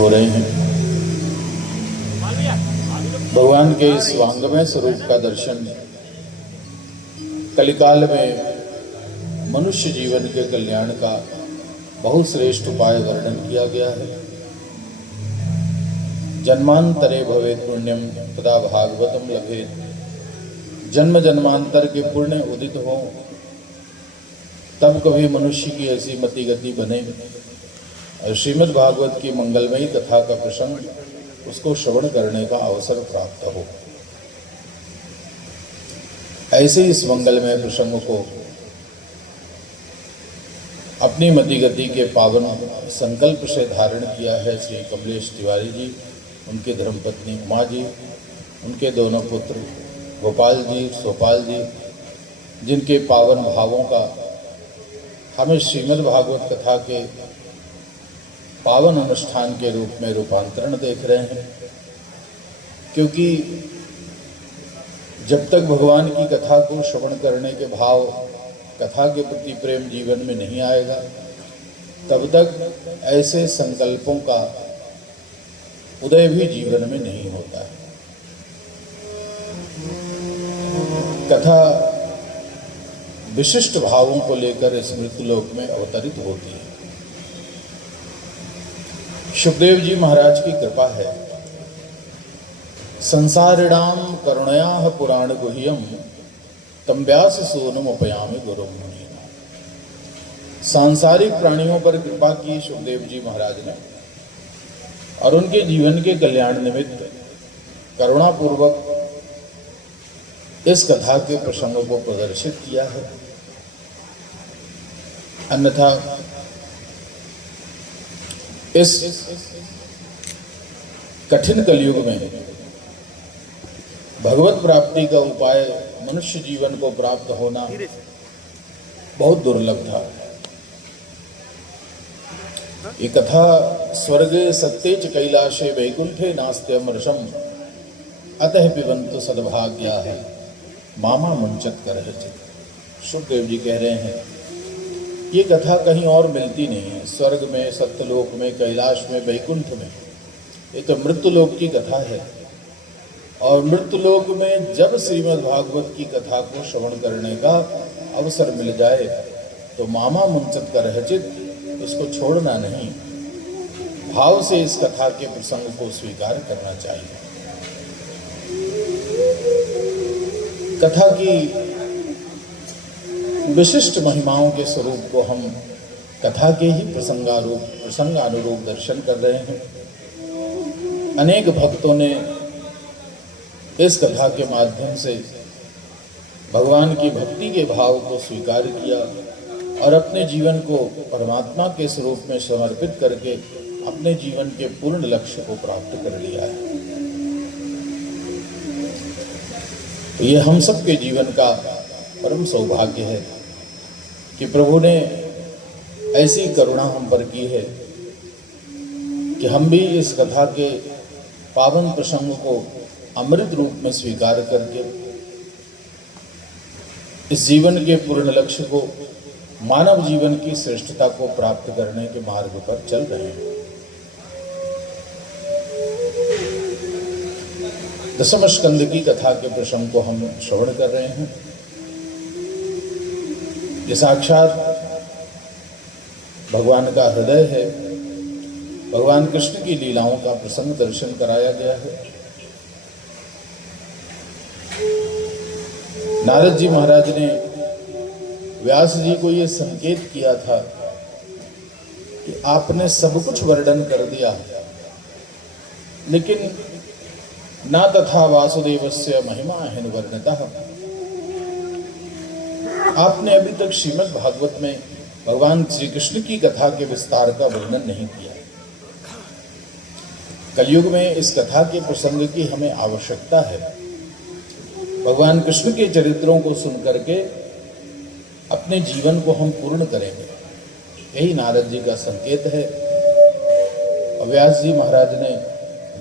हो रहे हैं। भगवान के इस वांगमय स्वरूप का दर्शन कलिकाल में मनुष्य जीवन के कल्याण का बहुत श्रेष्ठ उपाय वर्णन किया गया है। जन्मांतरे भवेत् पुण्यम तदा भागवतम लभेत्। जन्म जन्मांतर के पुण्य उदित हो तब कभी मनुष्य की ऐसी मति गति बने और श्रीमद् भागवत की मंगलमयी कथा का प्रसंग उसको श्रवण करने का अवसर प्राप्त हो। ऐसे इस मंगलमय प्रसंग को अपनी मति गति के पावन संकल्प से धारण किया है श्री कमलेश तिवारी जी, उनके धर्मपत्नी उमा जी, उनके दोनों पुत्र गोपाल जी, सोपाल जी, जिनके पावन भावों का हमें श्रीमद् भागवत कथा के पावन अनुष्ठान के रूप में रूपांतरण देख रहे हैं। क्योंकि जब तक भगवान की कथा को श्रवण करने के भाव, कथा के प्रति प्रेम जीवन में नहीं आएगा, तब तक ऐसे संकल्पों का उदय भी जीवन में नहीं होता है। कथा विशिष्ट भावों को लेकर इस मृत्युलोक में अवतरित होती है। सुखदेव जी महाराज की कृपा है। संसारिणाम करुणया पुराण गुह्यम तम व्यास सोनम उपयामि गुरु मुनि। सांसारिक प्राणियों पर कृपा की सुखदेव जी महाराज ने और उनके जीवन के कल्याण निमित्त करुणापूर्वक इस कथा के प्रसंग को प्रदर्शित किया है। अन्यथा इस कठिन कलयुग में भगवत प्राप्ति का उपाय मनुष्य जीवन को प्राप्त होना बहुत दुर्लभ था। ये कथा स्वर्गे सत्ये च कैलाशे वैकुंठे नास्ते अमृषम अतः पिबन्तु सद्भाग्या है मामा मुंचत करहिचित्। सुखदेव जी कह रहे हैं ये कथा कहीं और मिलती नहीं है। स्वर्ग में, सत्यलोक में, कैलाश में, वैकुंठ में, ये तो मृत्युलोक की कथा है। और मृत्युलोक में जब श्रीमद् भागवत की कथा को श्रवण करने का अवसर मिल जाए तो मामा मुंचत करहिचित्, इसको छोड़ना नहीं, भाव से इस कथा के प्रसंग को स्वीकार करना चाहिए। कथा की विशिष्ट महिमाओं के स्वरूप को हम कथा के ही प्रसंगानुरूप दर्शन कर रहे हैं। अनेक भक्तों ने इस कथा के माध्यम से भगवान की भक्ति के भाव को स्वीकार किया और अपने जीवन को परमात्मा के स्वरूप में समर्पित करके अपने जीवन के पूर्ण लक्ष्य को प्राप्त कर लिया है। ये हम सबके जीवन का परम सौभाग्य है कि प्रभु ने ऐसी करुणा हम पर की है कि हम भी इस कथा के पावन प्रसंग को अमृत रूप में स्वीकार करके इस जीवन के पूर्ण लक्ष्य को, मानव जीवन की श्रेष्ठता को प्राप्त करने के मार्ग पर चल रहे हैं। दशम स्कंद की कथा के प्रसंग को हम श्रवण कर रहे हैं। ये साक्षात भगवान का हृदय है। भगवान कृष्ण की लीलाओं का प्रसंग दर्शन कराया गया है। नारद जी महाराज ने व्यास जी को ये संकेत किया था कि आपने सब कुछ वर्णन कर दिया, लेकिन ना तथा वासुदेवस्य महिमा है वर्णितः। आपने अभी तक श्रीमद् भागवत में भगवान श्री कृष्ण की कथा के विस्तार का वर्णन नहीं किया। कलयुग में इस कथा के प्रसंग की हमें आवश्यकता है। भगवान कृष्ण के चरित्रों को सुन करके अपने जीवन को हम पूर्ण करेंगे, यही नारद जी का संकेत है। और व्यास जी महाराज ने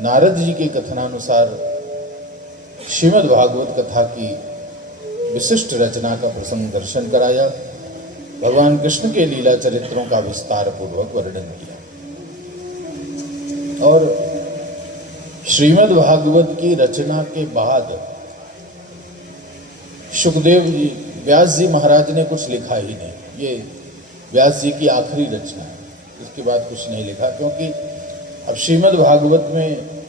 नारद जी के कथनानुसार श्रीमद् भागवत कथा की विशिष्ट रचना का प्रसंग दर्शन कराया। भगवान कृष्ण के लीला चरित्रों का विस्तार पूर्वक वर्णन किया। और श्रीमद् भागवत की रचना के बाद सुखदेव जी, व्यास जी महाराज ने कुछ लिखा ही नहीं। ये व्यास जी की आखिरी रचना है, इसके बाद कुछ नहीं लिखा, क्योंकि अब श्रीमद् भागवत में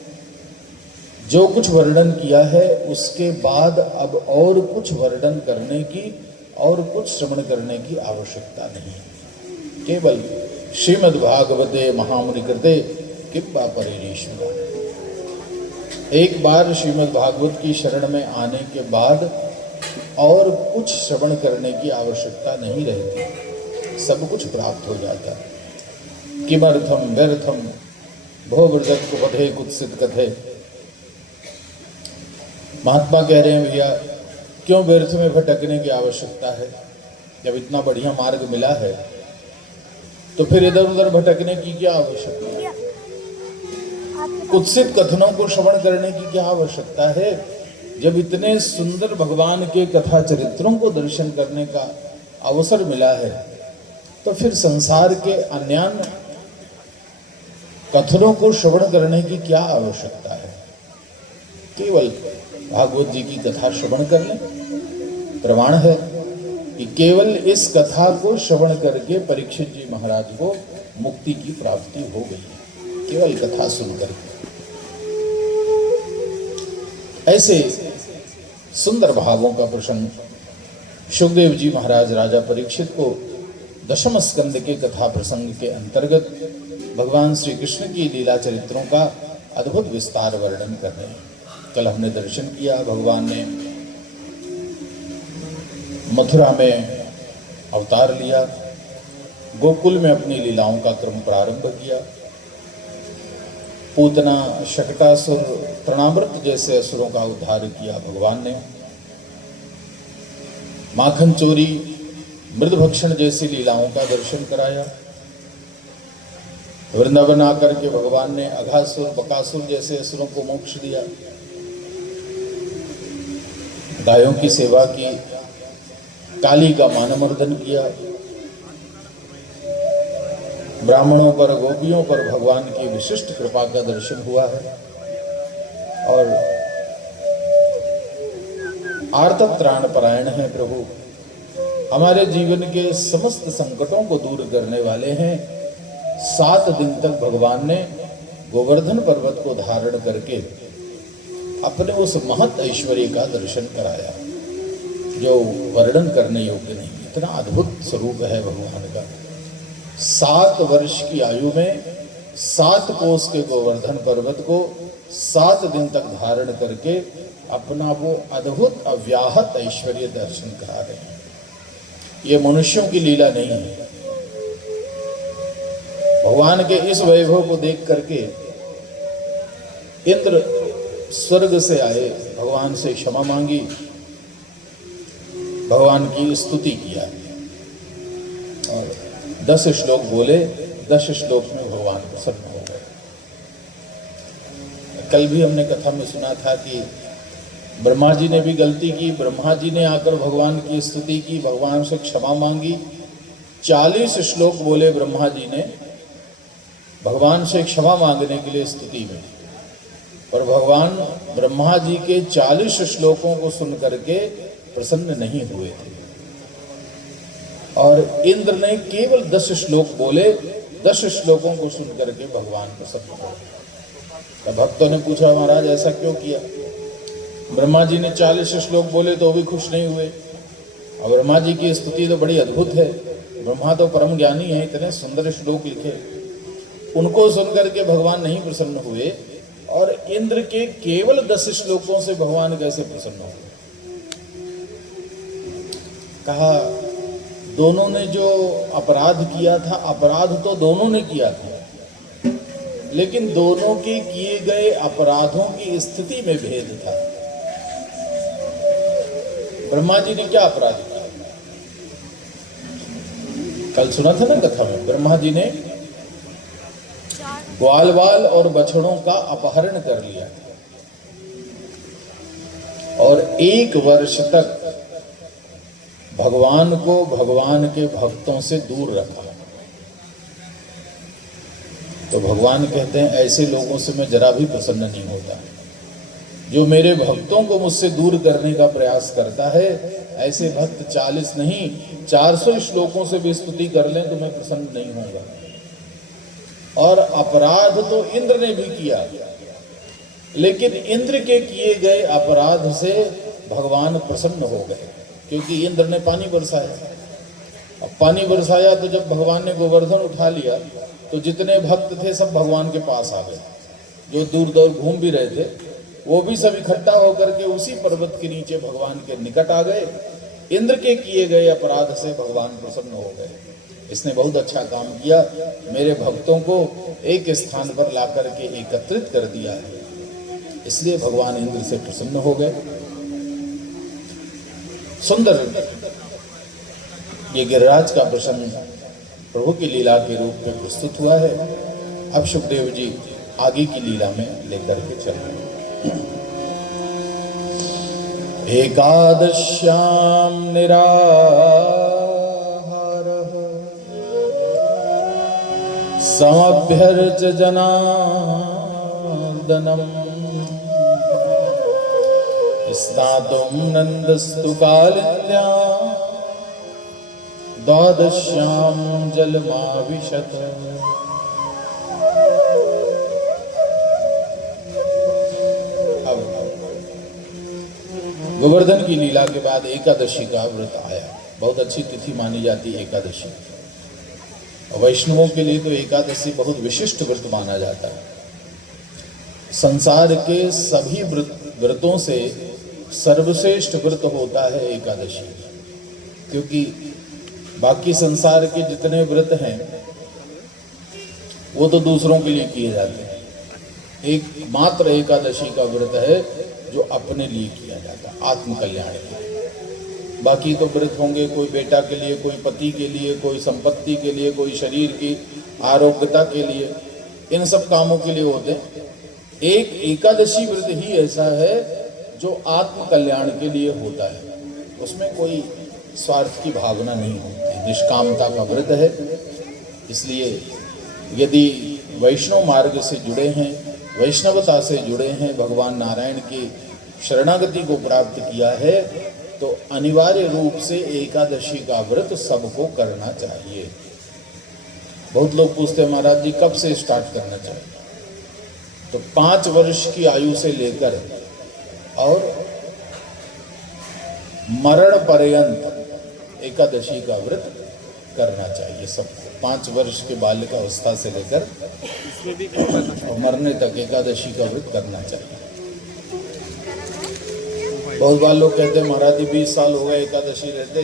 जो कुछ वर्णन किया है उसके बाद अब और कुछ वर्णन करने की और कुछ श्रवण करने की आवश्यकता नहीं है। केवल श्रीमद् भागवते महामुनि कृते किंबा परिरीश्वरा, एक बार श्रीमद् भागवत की शरण में आने के बाद और कुछ श्रवण करने की आवश्यकता नहीं रहती, सब कुछ प्राप्त हो जाता है। किमर्थम व्यर्थम भो व्रजत पथे कुत्सित कथे। महात्मा कह रहे हैं भैया, क्यों व्यर्थ में भटकने की आवश्यकता है? जब इतना बढ़िया मार्ग मिला है तो फिर इधर उधर भटकने की क्या आवश्यकता है? कुत्सित कथनों को श्रवण करने की क्या आवश्यकता है? जब इतने सुंदर भगवान के कथा चरित्रों को दर्शन करने का अवसर मिला है तो फिर संसार के अन्य कथनों को श्रवण करने की क्या आवश्यकता है? केवल भागवत जी की कथा श्रवण कर लें। प्रमाण है कि केवल इस कथा को श्रवण करके परीक्षित जी महाराज को मुक्ति की प्राप्ति हो गई है, केवल कथा सुनकर के। ऐसे सुंदर भावों का प्रसंग सुखदेव जी महाराज राजा परीक्षित को दशम स्कंद के कथा प्रसंग के अंतर्गत भगवान श्री कृष्ण की लीला चरित्रों का अद्भुत विस्तार वर्णन कर रहे हैं। कल हमने दर्शन किया, भगवान ने मथुरा में अवतार लिया, गोकुल में अपनी लीलाओं का क्रम प्रारंभ किया। पूतना, शकटासुर, तृणामृत जैसे असुरों का उद्धार किया भगवान ने। माखन चोरी, मृद भक्षण जैसी लीलाओं का दर्शन कराया। वृंदावन आकर के भगवान ने अघासुर, बकासुर जैसे असुरों को मोक्ष दिया। गायों की सेवा की, काली का मानमर्दन किया। ब्राह्मणों पर, गोपियों पर भगवान की विशिष्ट कृपा का दर्शन हुआ है। और आर्तत्राण परायण है प्रभु, हमारे जीवन के समस्त संकटों को दूर करने वाले हैं। 7 दिन तक भगवान ने गोवर्धन पर्वत को धारण करके अपने उस महत ऐश्वर्य का दर्शन कराया जो वर्णन करने योग्य नहीं। इतना अद्भुत स्वरूप है भगवान का। 7 वर्ष की आयु में 7 कोस के गोवर्धन पर्वत को 7 दिन तक धारण करके अपना वो अद्भुत अव्याहत ऐश्वर्य दर्शन करा रहे हैं। ये मनुष्यों की लीला नहीं है। भगवान के इस वैभव को देख करके इंद्र स्वर्ग से आए, भगवान से क्षमा मांगी, भगवान की स्तुति किया और 10 श्लोक बोले। 10 श्लोक में भगवान प्रसन्न हो गए। कल भी हमने कथा में सुना था कि ब्रह्मा जी ने भी गलती की। ब्रह्मा जी ने आकर भगवान की स्तुति की, भगवान से क्षमा मांगी। 40 श्लोक बोले ब्रह्मा जी ने भगवान से क्षमा मांगने के लिए स्तुति में, पर भगवान ब्रह्मा जी के 40 श्लोकों को सुनकर के प्रसन्न नहीं हुए थे। और इंद्र ने केवल 10 श्लोक बोले। 10 श्लोकों को सुनकर के भगवान प्रसन्न हुए। तो भक्तों ने पूछा, महाराज ऐसा क्यों किया? ब्रह्मा जी ने 40 श्लोक बोले तो भी खुश नहीं हुए। और ब्रह्मा जी की स्तुति तो बड़ी अद्भुत है, ब्रह्मा तो परम ज्ञानी है, इतने सुंदर श्लोक लिखे, उनको सुनकर के भगवान नहीं प्रसन्न हुए। और इंद्र के केवल 10 श्लोकों से भगवान कैसे प्रसन्न हुए? कहा, दोनों ने जो अपराध किया था, अपराध तो दोनों ने किया था, लेकिन दोनों के किए गए अपराधों की स्थिति में भेद था। ब्रह्मा जी ने क्या अपराध किया? कल सुना था ना कथा में, ब्रह्मा जी ने ग्वाल बाल और बछड़ों का अपहरण कर लिया और 1 वर्ष तक भगवान को भगवान के भक्तों से दूर रखा। तो भगवान कहते हैं ऐसे लोगों से मैं जरा भी प्रसन्न नहीं होता। जो मेरे भक्तों को मुझसे दूर करने का प्रयास करता है, ऐसे भक्त 40 नहीं 400 श्लोकों से भी स्तुति कर लें तो मैं प्रसन्न नहीं होऊंगा। और अपराध तो इंद्र ने भी किया, लेकिन इंद्र के किए गए अपराध से भगवान प्रसन्न हो गए, क्योंकि इंद्र ने पानी बरसाया। अब पानी बरसाया तो जब भगवान ने गोवर्धन उठा लिया तो जितने भक्त थे सब भगवान के पास आ गए। जो दूर दूर घूम भी रहे थे वो भी सब इकट्ठा होकर के उसी पर्वत के नीचे भगवान के निकट आ गए। इंद्र के किए गए अपराध से भगवान प्रसन्न हो गए। इसने बहुत अच्छा काम किया, मेरे भक्तों को एक स्थान पर ला करके एकत्रित कर दिया है, इसलिए भगवान इंद्र से प्रसन्न हो गए। सुंदर ये गिरिराज का प्रसंग प्रभु की लीला के रूप में प्रस्तुत हुआ है। अब सुखदेव जी आगे की लीला में लेकर के चल रहे हैं। एकादश्याम निराहारः समभ्यर्च जनार्दनम् स्नातुं नन्दस्तु कालिन्द्याम् द्वादश्याम जलमाविशत। गोवर्धन की लीला के बाद एकादशी का व्रत आया। बहुत अच्छी तिथि मानी जाती है एकादशी। वैष्णवों के लिए तो एकादशी बहुत विशिष्ट व्रत माना जाता है। संसार के सभी व्रतों से सर्वश्रेष्ठ व्रत होता है एकादशी, क्योंकि बाकी संसार के जितने व्रत हैं वो तो दूसरों के लिए किए जाते हैं। एकमात्र एकादशी का व्रत है जो अपने लिए किया जाता है, आत्म कल्याण के लिए। बाकी तो व्रत होंगे कोई बेटा के लिए, कोई पति के लिए, कोई संपत्ति के लिए, कोई शरीर की आरोग्यता के लिए, इन सब कामों के लिए होते हैं। एक एकादशी व्रत ही ऐसा है जो आत्म कल्याण के लिए होता है। उसमें कोई स्वार्थ की भावना नहीं होती, निष्कामता का व्रत है। इसलिए यदि वैष्णव मार्ग से जुड़े हैं, वैष्णवता से जुड़े हैं, भगवान नारायण की शरणागति को प्राप्त किया है, तो अनिवार्य रूप से एकादशी का व्रत सबको करना चाहिए। बहुत लोग पूछते हैं महाराज जी कब से स्टार्ट करना चाहिए? तो 5 वर्ष की आयु से लेकर और मरण पर्यंत एकादशी का व्रत करना चाहिए सबको। 5 वर्ष के बालिका अवस्था से लेकर और मरने तक एकादशी का व्रत करना चाहिए। बहुत बार लोग कहते हैं महाराज जी 20 साल हो गए एकादशी रहते,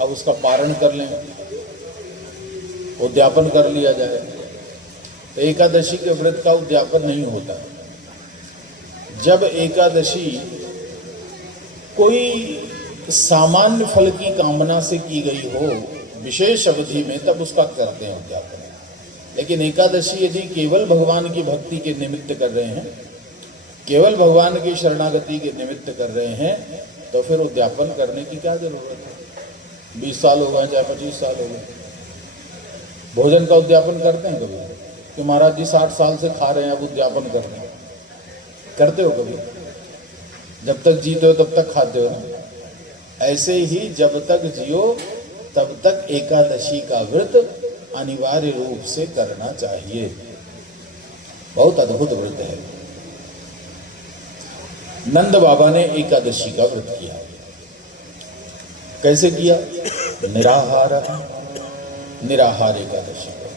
अब उसका पारण कर लें, उद्यापन कर लिया जाए। तो एकादशी के व्रत का उद्यापन नहीं होता। जब एकादशी कोई सामान्य फल की कामना से की गई हो विशेष अवधि में, तब उसका करते हैं उद्यापन। लेकिन एकादशी यदि केवल भगवान की भक्ति के निमित्त कर रहे हैं, केवल भगवान की शरणागति के निमित्त कर रहे हैं, तो फिर उद्यापन करने की क्या जरूरत है? 20 साल हो गए चाहे 25 साल हो गए, भोजन का उद्यापन करते हैं कभी? कि महाराज जी 60 साल से खा रहे हैं अब उद्यापन कर रहे हैं, करते हो कभी? जब तक जीते हो तब तक खाते हो। ऐसे ही जब तक जियो तब तक एकादशी का व्रत अनिवार्य रूप से करना चाहिए। बहुत अद्भुत व्रत है। नंद बाबा ने एकादशी का व्रत किया। कैसे किया? निराहार एकादशी का।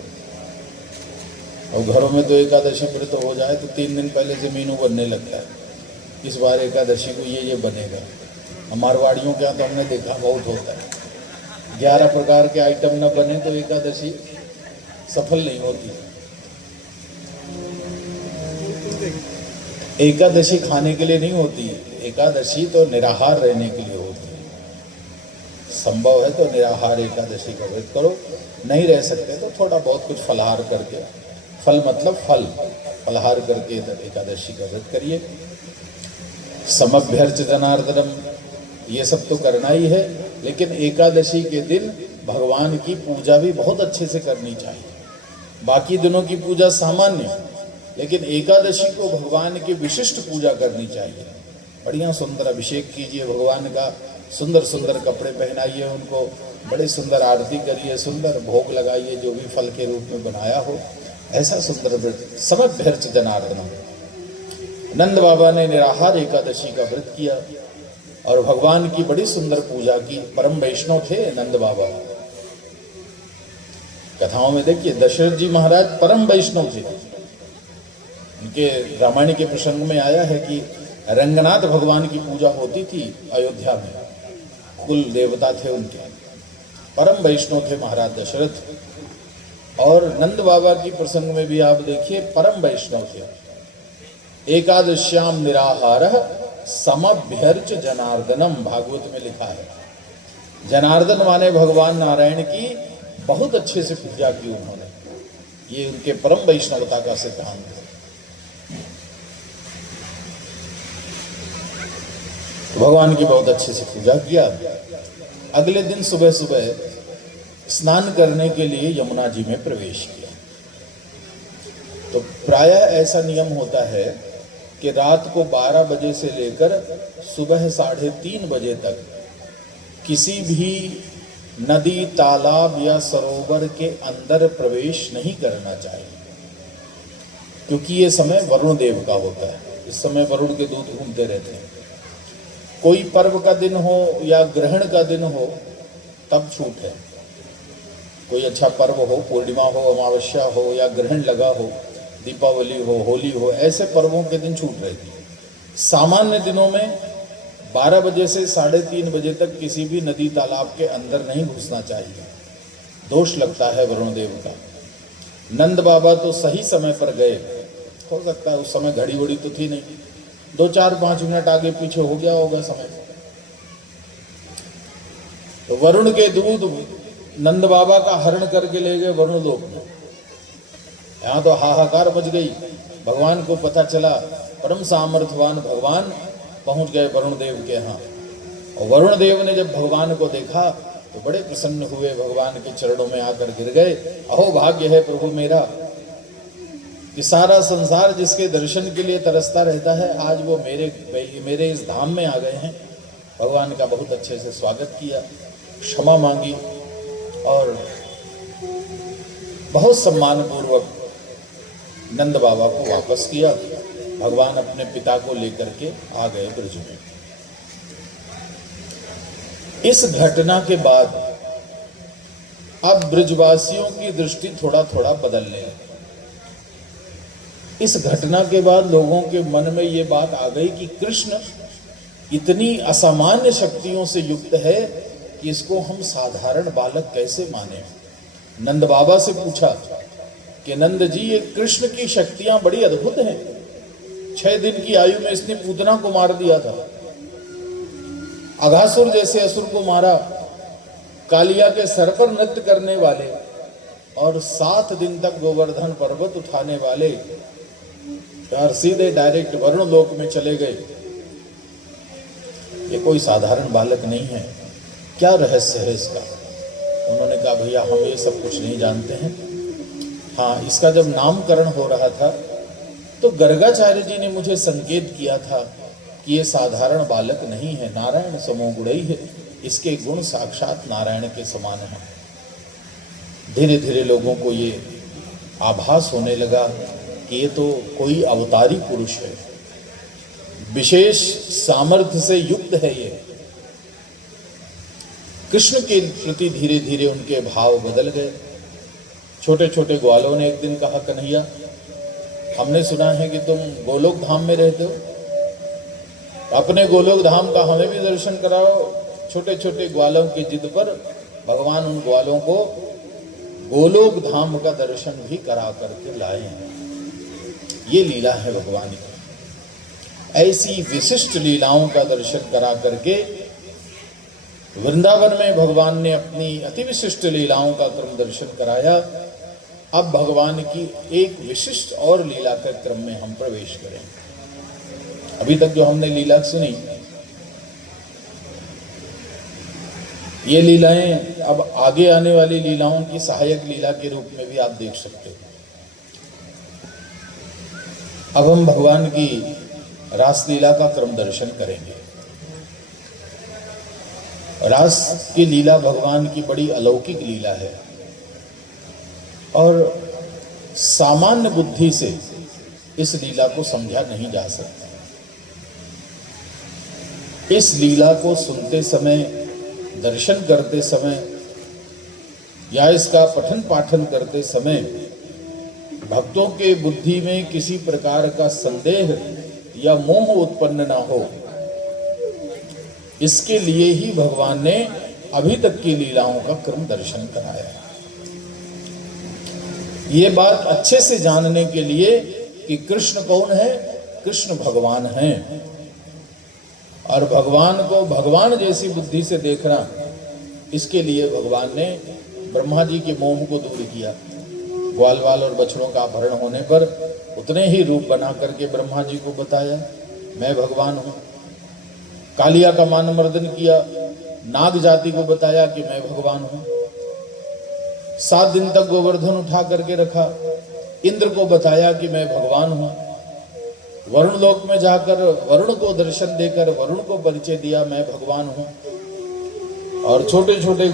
और घरों में तो एकादशी व्रत हो जाए तो 3 दिन पहले से मेनू बनने लगता है। इस बार एकादशी को ये बनेगा। मारवाड़ियों के यहाँ तो हमने देखा बहुत होता है, 11 प्रकार के आइटम न बने तो एकादशी सफल नहीं होती। एकादशी खाने के लिए नहीं होती, एकादशी तो निराहार रहने के लिए होती है। संभव है तो निराहार एकादशी का व्रत करो, नहीं रह सकते तो थोड़ा बहुत कुछ फलाहार करके, फल मतलब फल, फलाहार करके एकादशी का व्रत करिए। समभ्यर्च जनार्दनम, ये सब तो करना ही है, लेकिन एकादशी के दिन भगवान की पूजा भी बहुत अच्छे से करनी चाहिए। बाकी दिनों की पूजा सामान्य, लेकिन एकादशी को भगवान की विशिष्ट पूजा करनी चाहिए। बढ़िया सुंदर अभिषेक कीजिए भगवान का, सुंदर सुंदर कपड़े पहनाइए उनको, बड़े सुंदर आरती करिए, सुंदर भोग लगाइए जो भी फल के रूप में बनाया हो, ऐसा सुंदर व्रत समभ्यर्च जनार्दनम। नंद बाबा ने निराहार एकादशी का व्रत किया और भगवान की बड़ी सुंदर पूजा की। परम वैष्णव थे नंद बाबा। कथाओं में देखिए दशरथ जी महाराज परम वैष्णव थे। उनके रामायण के प्रसंग में आया है कि रंगनाथ भगवान की पूजा होती थी अयोध्या में, कुल देवता थे उनके, परम वैष्णव थे महाराज दशरथ। और नंद बाबा की प्रसंग में भी आप देखिए परम वैष्णव थे। एकादश्याम निराहारः समभ्यर्च जनार्दनम, भागवत में लिखा है। जनार्दन माने भगवान नारायण की बहुत अच्छे से पूजा की उन्होंने, ये उनके परम वैष्णवता का सिद्धांत है। भगवान की बहुत अच्छे से पूजा किया। अगले दिन सुबह सुबह स्नान करने के लिए यमुना जी में प्रवेश किया। तो प्रायः ऐसा नियम होता है कि रात को 12 बजे से लेकर सुबह 3:30 बजे तक किसी भी नदी, तालाब या सरोवर के अंदर प्रवेश नहीं करना चाहिए, क्योंकि ये समय वरुण देव का होता है। इस समय वरुण के दूत घूमते रहते हैं। कोई पर्व का दिन हो या ग्रहण का दिन हो तब छूट है। कोई अच्छा पर्व हो, पूर्णिमा हो, अमावस्या हो या ग्रहण लगा हो, दीपावली हो, होली हो, ऐसे पर्वों के दिन छूट रहती है। सामान्य दिनों में 12 बजे से 3:30 बजे तक किसी भी नदी तालाब के अंदर नहीं घुसना चाहिए, दोष लगता है वरुण देव का। नंद बाबा तो सही समय पर गए। हो सकता है उस समय घड़ी वड़ी तो थी नहीं, 2-4-5 मिनट आगे पीछे हो गया होगा समय। तो वरुण के दूत नंद बाबा का हरण करके ले गए वरुण लोक में। यहाँ तो हाहाकार मच गई। भगवान को पता चला, परम सामर्थ्यवान भगवान पहुंच गए वरुण देव के यहाँ। और वरुण देव ने जब भगवान को देखा तो बड़े प्रसन्न हुए, भगवान के चरणों में आकर गिर गए। अहो भाग्य है प्रभु मेरा कि सारा संसार जिसके दर्शन के लिए तरसता रहता है, आज वो मेरे इस धाम में आ गए हैं। भगवान का बहुत अच्छे से स्वागत किया, क्षमा मांगी और बहुत सम्मानपूर्वक नंद बाबा को वापस किया। भगवान अपने पिता को लेकर के आ गए ब्रज में। इस घटना के बाद अब ब्रजवासियों की दृष्टि थोड़ा थोड़ा बदलने लगी। इस घटना के बाद लोगों के मन में ये बात आ गई कि कृष्ण इतनी असामान्य शक्तियों से युक्त है कि इसको हम साधारण बालक कैसे माने। नंद बाबा से पूछा कि नंद जी, ये कृष्ण की शक्तियां बड़ी अद्भुत हैं। 6 दिन की आयु में इसने पूतना को मार दिया था, अघासुर जैसे असुर को मारा, कालिया के सर पर नृत्य करने वाले और 7 दिन तक गोवर्धन पर्वत उठाने वाले और सीधे डायरेक्ट वरुण लोक में चले गए। ये कोई साधारण बालक नहीं है, क्या रहस्य है इसका? उन्होंने कहा भैया हम ये सब कुछ नहीं जानते हैं। हाँ, इसका जब नामकरण हो रहा था तो गर्गाचार्य जी ने मुझे संकेत किया था कि ये साधारण बालक नहीं है, नारायण समो गुणई है, इसके गुण साक्षात नारायण के समान हैं। धीरे धीरे लोगों को ये आभास होने लगा कि ये तो कोई अवतारी पुरुष है, विशेष सामर्थ्य से युक्त है। ये कृष्ण के प्रति धीरे धीरे उनके भाव बदल गए। छोटे छोटे ग्वालों ने एक दिन कहा, कन्हैया हमने सुना है कि तुम गोलोक धाम में रहते हो, अपने गोलोक धाम का हमें भी दर्शन कराओ। छोटे छोटे ग्वालों की जिद पर भगवान उन ग्वालों को गोलोक धाम का दर्शन भी करा करके लाए हैं। ये लीला है भगवान की। ऐसी विशिष्ट लीलाओं का दर्शन करा करके वृंदावन में भगवान ने अपनी अति विशिष्ट लीलाओं का क्रम दर्शन कराया। अब भगवान की एक विशिष्ट और लीला के क्रम में हम प्रवेश करें। अभी तक जो हमने लीला सुनी, ये लीलाएं अब आगे आने वाली लीलाओं की सहायक लीला के रूप में भी आप देख सकते हो। अब हम भगवान की रासलीला का क्रम दर्शन करेंगे। रास की लीला भगवान की बड़ी अलौकिक लीला है और सामान्य बुद्धि से इस लीला को समझा नहीं जा सकता। इस लीला को सुनते समय, दर्शन करते समय या इसका पठन पाठन करते समय भक्तों के बुद्धि में किसी प्रकार का संदेह या मोह उत्पन्न ना हो, इसके लिए ही भगवान ने अभी तक की लीलाओं का क्रम दर्शन कराया। ये बात अच्छे से जानने के लिए कि कृष्ण कौन है। कृष्ण भगवान हैं और भगवान को भगवान जैसी बुद्धि से देखना, इसके लिए भगवान ने ब्रह्मा जी के मोह को दूर किया। ग्वाल वाल और बछड़ों का अपहरण होने पर उतने ही रूप बना करके ब्रह्मा जी को बताया, मैं भगवान हूं। कालिया का मान मर्दन किया, नाग जाति को बताया कि मैं भगवान हूं। 7 दिन तक गोवर्धन उठा करके रखा, इंद्र को बताया कि मैं भगवान हूं। वरुण लोक में जाकर वरुण को दर्शन देकर वरुण को परिचय दिया, मैं भगवान हूं। और छोटे छोटे